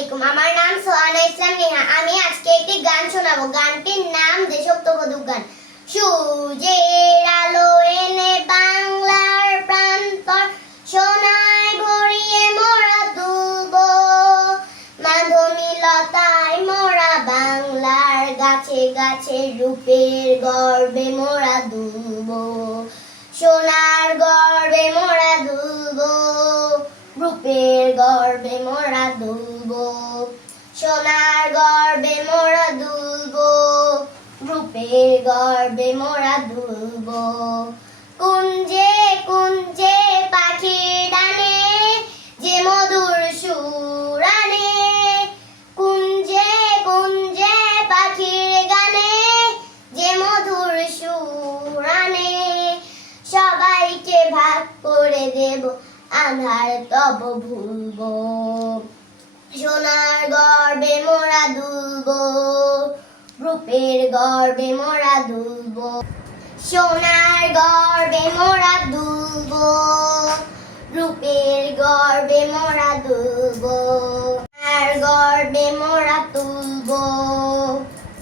আলাইকুম। আমার নাম সোহানা ইসলাম নেহা। আমি আজকে একটি গান শোনাবো। গানটির নাম দেশাত্মবোধক গান। সূর্যের আলো এনে বাংলার প্রান্তর সোনায় ভরিয়ে মোরা তুলব, মাধবী লতায় মোরা বাংলার গাছে গাছে রূপের গর্বে মোরা দুলব, সোনার গর্বে মোরা দুলব, রূপের গর্বে মোরা দুলব, সোনার গর্বে মোরা দুলব, রূপের গর্বে মোরা দুলব। কুঞ্জে কুঞ্জে পাখির ডানে যে মধুর সুর আনে, কুঞ্জে কুঞ্জে পাখির গানে যে মধুর সুর আনে, সবাইকে ভাগ করে দেব আধার তব ভুলব, সোনার গর্বে মোরা দুলব, রূপের গর্বে মোরা দুলব, সোনার গর্বে মোরা দুলব, রূপের গর্বে মোরা দুলব, সোনার গর্বে মোরা তুলব,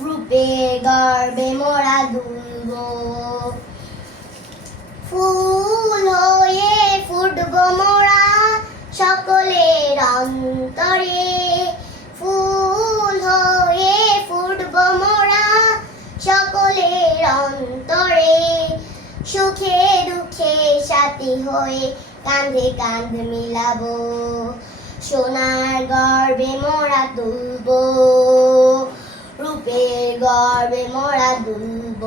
রূপের গর্বে মোরা দুলব। ফুল হয়ে ফুটব মোরা সকলের অন্তরে, ফুল হয়ে ফুটব মোরা সকলের অন্তরে, সুখে দুঃখে সাথী হয়ে কাঁধে কাঁধ মিলাবো, সোনার গর্বে মোরা তুলব, রূপের গর্বে মোরা দুলব।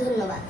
ধন্যবাদ।